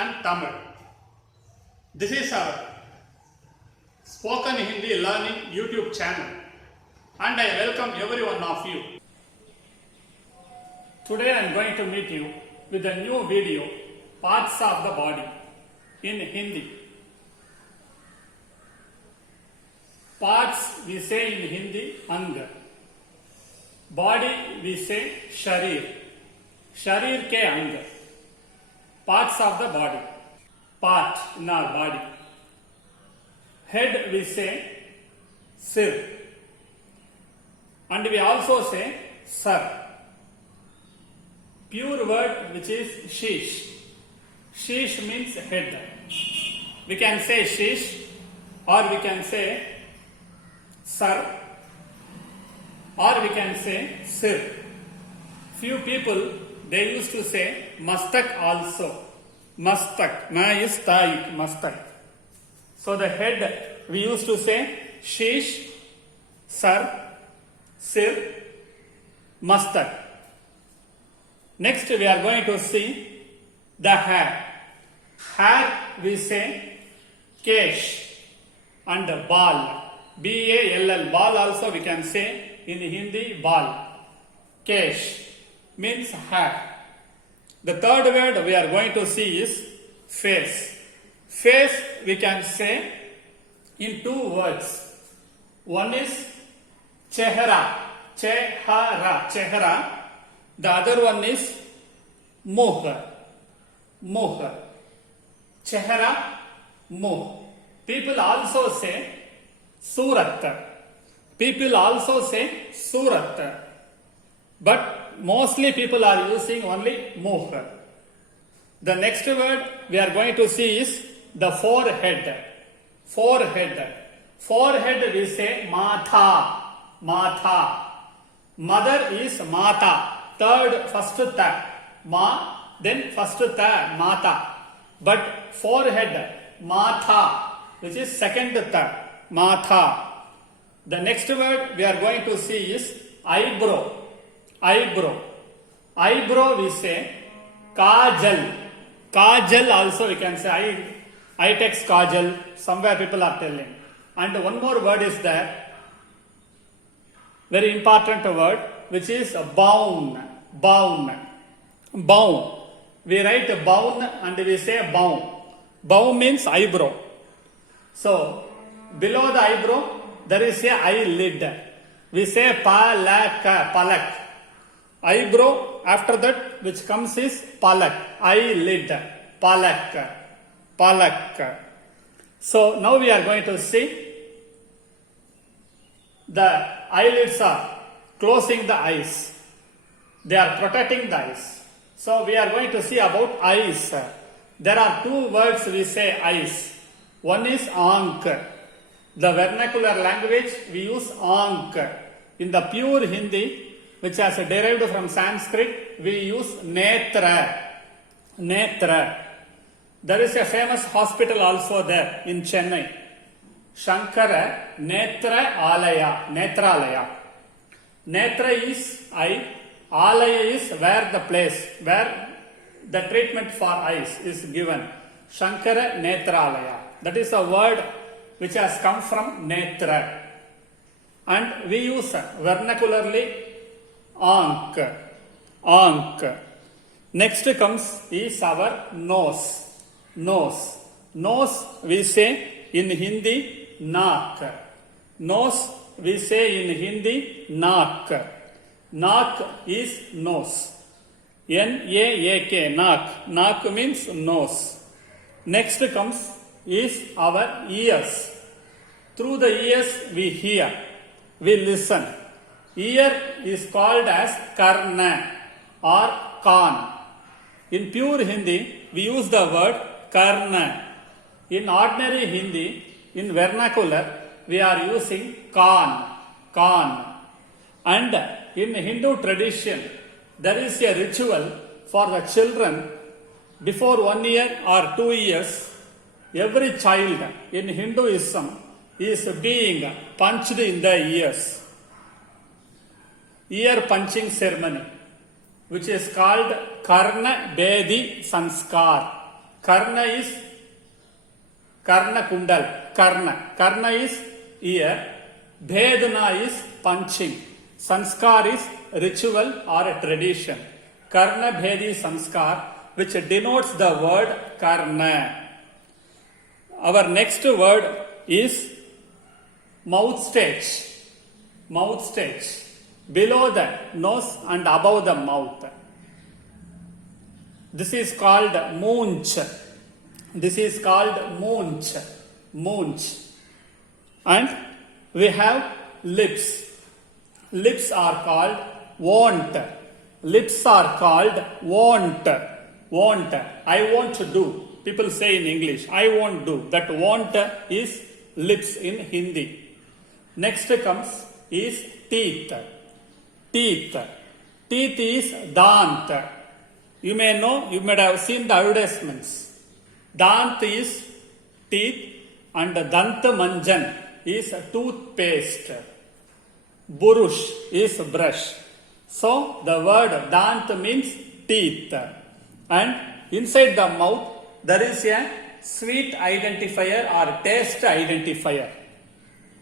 and Tamil. This is our Spoken Hindi Learning YouTube channel and I welcome every one of you. Today I am going to meet you with a new video, Parts of the Body in Hindi. Parts we say in Hindi, Anga. Body we say, Sharir. Sharir ke Anga. Parts of the body. Part in our body. Head we say sir. And we also say sir. Pure word which is sheesh. Sheesh means head. We can say sheesh or we can say sir or we can say sir. Few people they used to say mastak also. Mastak. Ma is taik. Mastak. So the head we used to say sheesh, sar, sir, mastak. Next we are going to see the hair. Hair we say kesh and bal. B-A-L-L. Bal also we can say in Hindi bal. Kesh means hair. The third word we are going to see is face. Face we can say in two words. One is chehra. Chehara. Chehra. The other one is muh. Muh. Chehra, muh. People also say surat. People also say surat. But mostly people are using only muh. The next word we are going to see is the forehead. Forehead. Forehead we say matha. Matha. Mother is mata. First ta. Ma. Then first ta. Mata. But forehead. Matha. Which is second ta. Matha. The next word we are going to see is eyebrow. Eyebrow. Eyebrow we say kajal. Kajal also we can say I text kajal. Somewhere people are telling. And one more word is there. Very important word which is bound. Bound. Bound. We write bound and we say bound. Bound means eyebrow. So below the eyebrow there is a eyelid. We say palak. Palak. Eyebrow, after that which comes is palak, eyelid, palak, palak. So now we are going to see the eyelids are closing the eyes. They are protecting the eyes. So we are going to see about eyes. There are two words we say eyes. One is aank. The vernacular language we use aank. In the pure Hindi, which has derived from Sanskrit, we use netra. Netra. There is a famous hospital also there in Chennai. Shankara Netra Alaya. Netralaya. Netra is eye. Alaya is where the place, where the treatment for eyes is given. Shankara Netralaya. That is a word which has come from netra. And we use vernacularly Ank. Ank. Next comes is our nose. Nose. Nose we say in Hindi naak. Nose we say in Hindi naak. Naak is nose. N-A-A-K. Naak. Naak means nose. Next comes is our ears. Through the ears we hear. We listen. Ear is called as karna or kan. In pure Hindi, we use the word karna. In ordinary Hindi, in vernacular, we are using kan. Kan. And in Hindu tradition, there is a ritual for the children before 1 year or 2 years. Every child in Hinduism is being punched in the ears. Ear punching ceremony, which is called Karna Bedi Sanskar. Karna is Karna Kundal. Karna is ear. Bhedana is punching. Sanskar is ritual or a tradition. Karna Bhedi Sanskar, which denotes the word Karna. Our next word is mouth stage. Mouth stage. Below the nose and above the mouth. This is called moonch. This is called moonch. Moonch. And we have lips. Lips are called want. Lips are called want. Want. I want to do. People say in English, I won't do. That want is lips in Hindi. Next comes is teeth. Teeth. Teeth is dant. You may know, you might have seen the advertisements. Dant is teeth and Dant Manjan is toothpaste. Burush is brush. So the word dant means teeth. And inside the mouth there is a sweet identifier or taste identifier,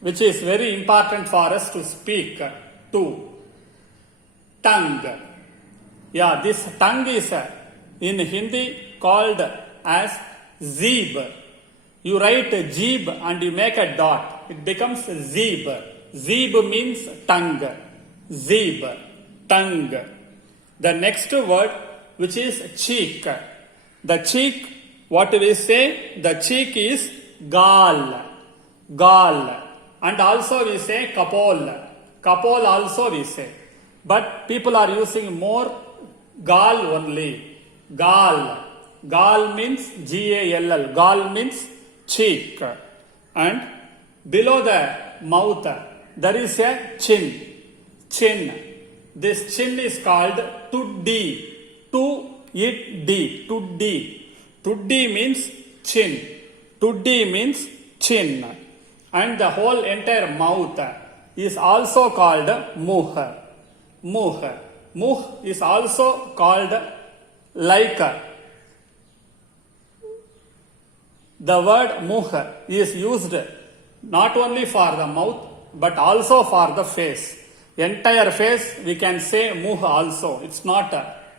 which is very important for us to speak to. Tongue. Yeah, this tongue is in Hindi called as zeeb. You write jeeb and you make a dot. It becomes zeeb. Zeeb means tongue. Zeeb. Tongue. The next word, which is cheek. The cheek, what do we say? The cheek is gal. Gal. And also we say kapol. Kapol also we say. But people are using more gal only. Gal. Gal means G-A-L-L. Gal means cheek. And below the mouth, there is a chin. Chin. This chin is called tuddi. Tu-it-di. Tuddi. Tuddi means chin. Tuddi means chin. And the whole entire mouth is also called muh. Muh. Muh is also called like. The word muh is used not only for the mouth but also for the face. Entire face we can say muh also. It's not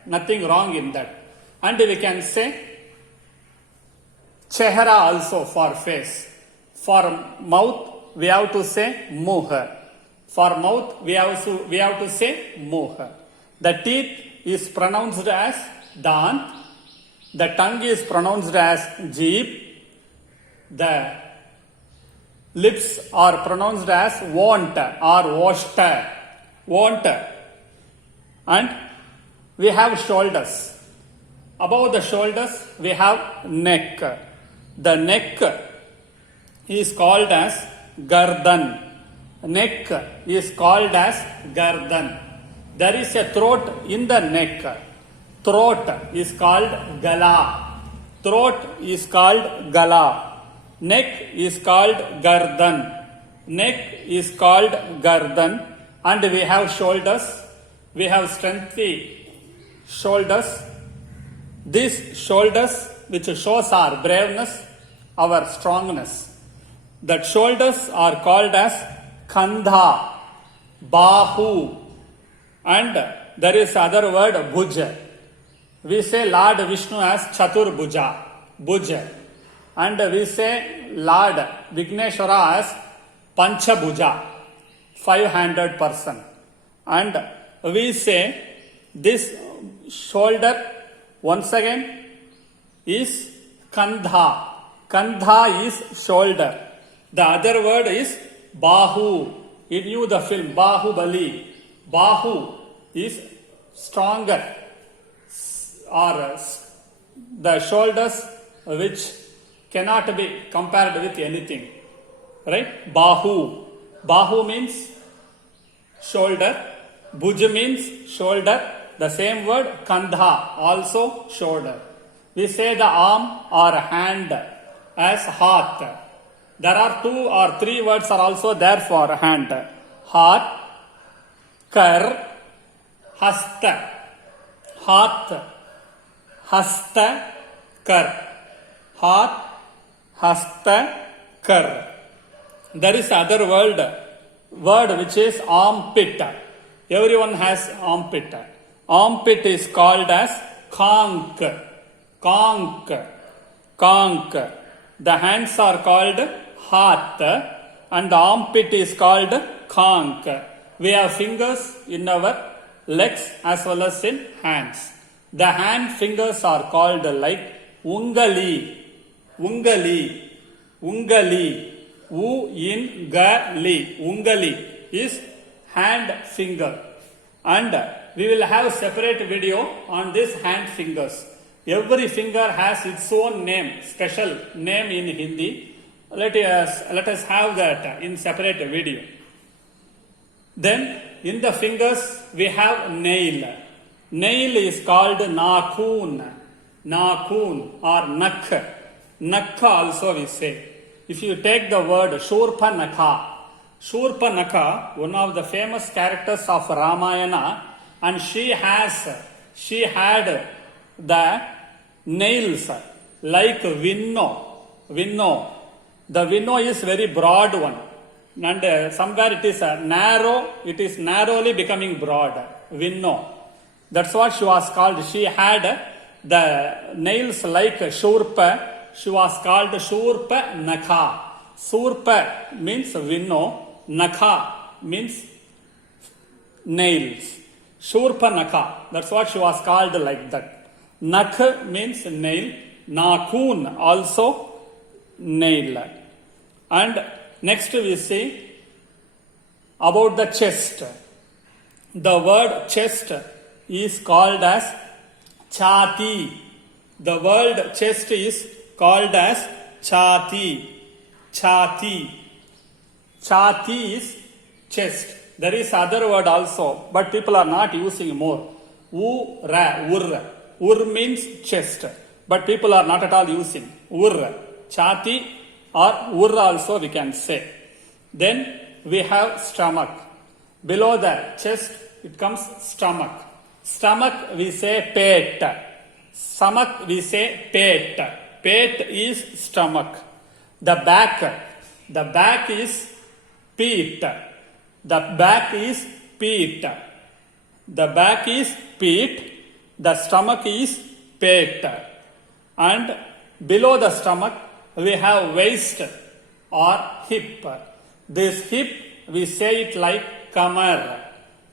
nothing wrong in that. And we can say chehra also for face. For mouth we have to say muh. For mouth we have to say muh. The teeth is pronounced as dant. The tongue is pronounced as jeeb. The lips are pronounced as want or washed. Want. And we have shoulders. Above the shoulders we have neck. The neck is called as gardan. Neck is called as gardan. There is a throat in the neck. Throat is called gala. Throat is called gala. Neck is called gardan. Neck is called gardan. And we have shoulders. We have strengthy shoulders. These shoulders which shows our braveness, our strongness. That shoulders are called as kandha, bahu, and there is other word bhuj. We say Lord Vishnu as Chatur Bhuja, Bhuj. And we say Lord Vigneshwara as Pancha Bhuja, 500 person. And we say this shoulder once again is kandha. Kandha is shoulder. The other word is bahu. You knew the film Bahubali. Bahu is stronger, or the shoulders which cannot be compared with anything. Right? Bahu. Bahu means shoulder. Bhuj means shoulder. The same word kandha, also shoulder. We say the arm or hand as hath. There are 2 or 3 words are also there for hand. Hath, kar, hasta. Hath, hasta, kar. Hat, Hasta, Kar. There is other word which is armpit. Everyone has armpit. Armpit is called as conch. Conch. Conch. The hands are called hat and the armpit is called conch. We have fingers in our legs as well as in hands. The hand fingers are called like ungali. Ungali. Ungali. U-in-ga-li. Ungali is hand finger. And we will have separate video on this hand fingers. Every finger has its own name, special name in Hindi. Let us have that in separate video. Then in the fingers we have nail. Nail is called nakhun. Nakhun or nakh. Nakha also we say. If you take the word Shurpanakha, Shurpanakha, one of the famous characters of Ramayana, and she had the nails like Vinno. Vinno. The Vinno is very broad one. And somewhere it is narrow, it is narrowly becoming broad. Vinno. That's what she was called. She had the nails like Shurpa. She was called Shurpa Nakha. Shurpa means Vinno. Nakha means nails. Shurpa Nakha. That's what she was called like that. Nakh means nail. Nakhun also nail. And next we see about the chest. The word chest is called as chati. The word chest is called as chati. Chati. Chati is chest. There is other word also, but people are not using more. Ur. Ur means chest, but people are not at all using. Ur. Chati or ur also we can say. Then we have stomach. Below the chest it comes stomach. Stomach we say pet. Stomach we say pet. Pet is stomach. The back is peat. The back is peat. The back is peat. The stomach is pet. And below the stomach we have waist or hip. This hip we say it like kamar.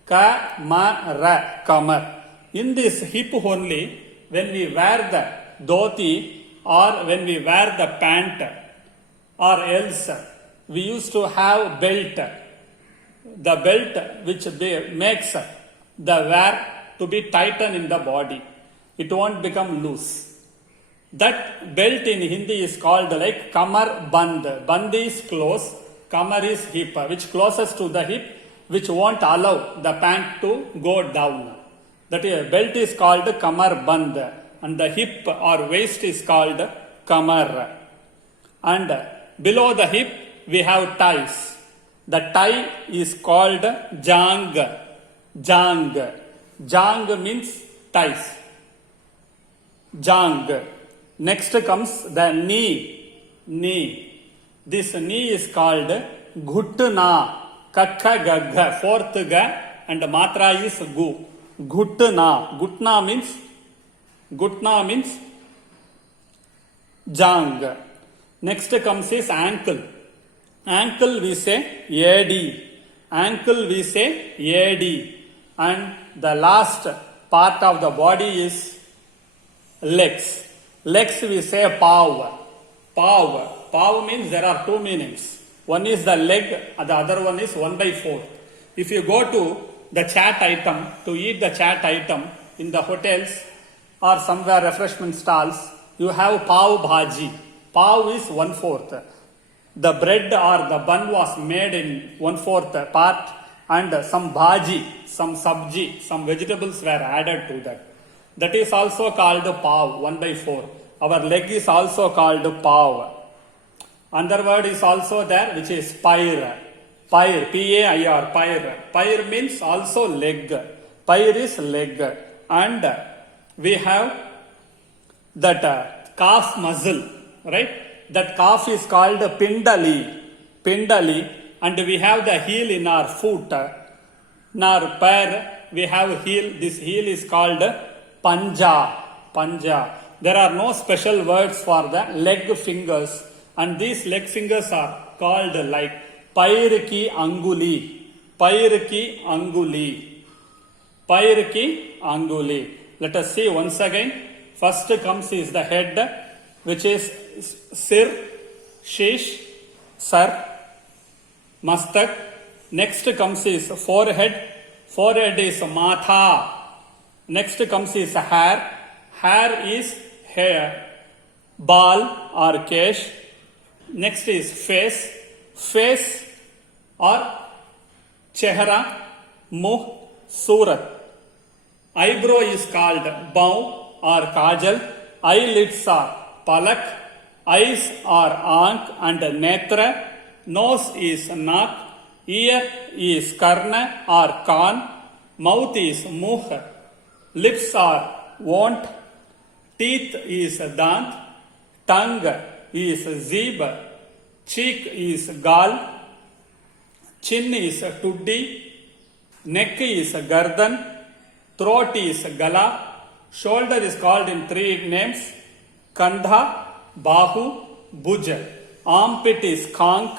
Kamar. Kamar. In this hip only, when we wear the dhoti or when we wear the pant or else we used to have belt. The belt which makes the wear to be tightened in the body. It won't become loose. That belt in Hindi is called like kamar band. Band is close, kamar is hip, which closest to the hip, which won't allow the pant to go down. That is, belt is called kamar band and the hip or waist is called kamar. And below the hip we have ties. The tie is called jang. Jang. Jang means ties. Jang. Next comes the knee. Knee. This knee is called ghutna. Kakha gagha. Fourth ga and matra is gu. Ghutna. Ghutna means jang. Next comes is ankle. Ankle we say yadi. Ankle we say yadi. And the last part of the body is legs. Legs we say pav. Pav. Pav means there are two meanings. One is the leg, the other one is 1/4. If you go to the chat item, to eat the chat item in the hotels or somewhere refreshment stalls, you have pav bhaji. Pav is 1/4. The bread or the bun was made in 1/4 part and some bhaji, some sabji, some vegetables were added to that. That is also called pav, 1/4. Our leg is also called pav. Another word is also there which is pair. Pair, P-A-I-R, pair. Pair means also leg. Pair is leg. And we have that calf muscle. right? That calf is called Pindali. Pindali. And we have the heel in our foot. In our pair, we have heel. This heel is called Panja. Panja. There are no special words for the leg fingers. And these leg fingers are called like Pairiki Anguli. Pairiki Anguli. Pairiki Anguli. Let us see once again. First comes is the head, which is Sir, Shish, Sar, Mastak. Next comes is forehead. Forehead is Matha. Next comes is hair. Hair is hair. Bal or kesh. Next is face. Face or chehra. Muh, surat. Eyebrow is called bow or kajal. Eyelids are palak. Eyes are ank and netra. Nose is nak. Ear is karna or kan. Mouth is muh. Lips are want. Teeth is dant. Tongue is zib. Cheek is gal. Chin is tuddi. Neck is gardan. Throat is gala. Shoulder is called in 3 names. Kandha, Bahu, Bhuj. Armpit is Kank.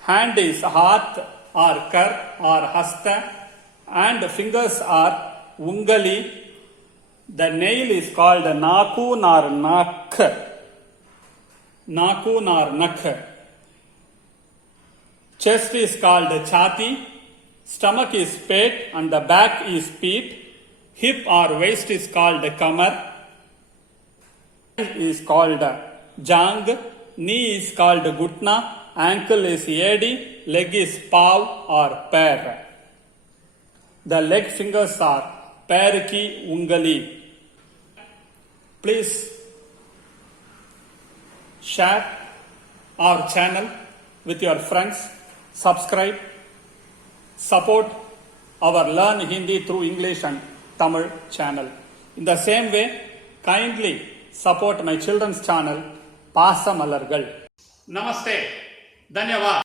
Hand is Hath or Kar or Hasta. And fingers are Ungali. The nail is called Nakun or Nak. Nakun or Nak. Chest is called Chati. Stomach is Pet and the back is Peat. Hip or waist is called Kamar. Is called Jang. Knee is called Gutna. Ankle is Edi. Leg is Pav or Pair. The leg fingers are Pairiki Ungali. Please share our channel with your friends. Subscribe. Support our Learn Hindi through English and Tamil channel. In the same way, kindly support my children's channel, Pasamalargal. Namaste. Dhanyavad.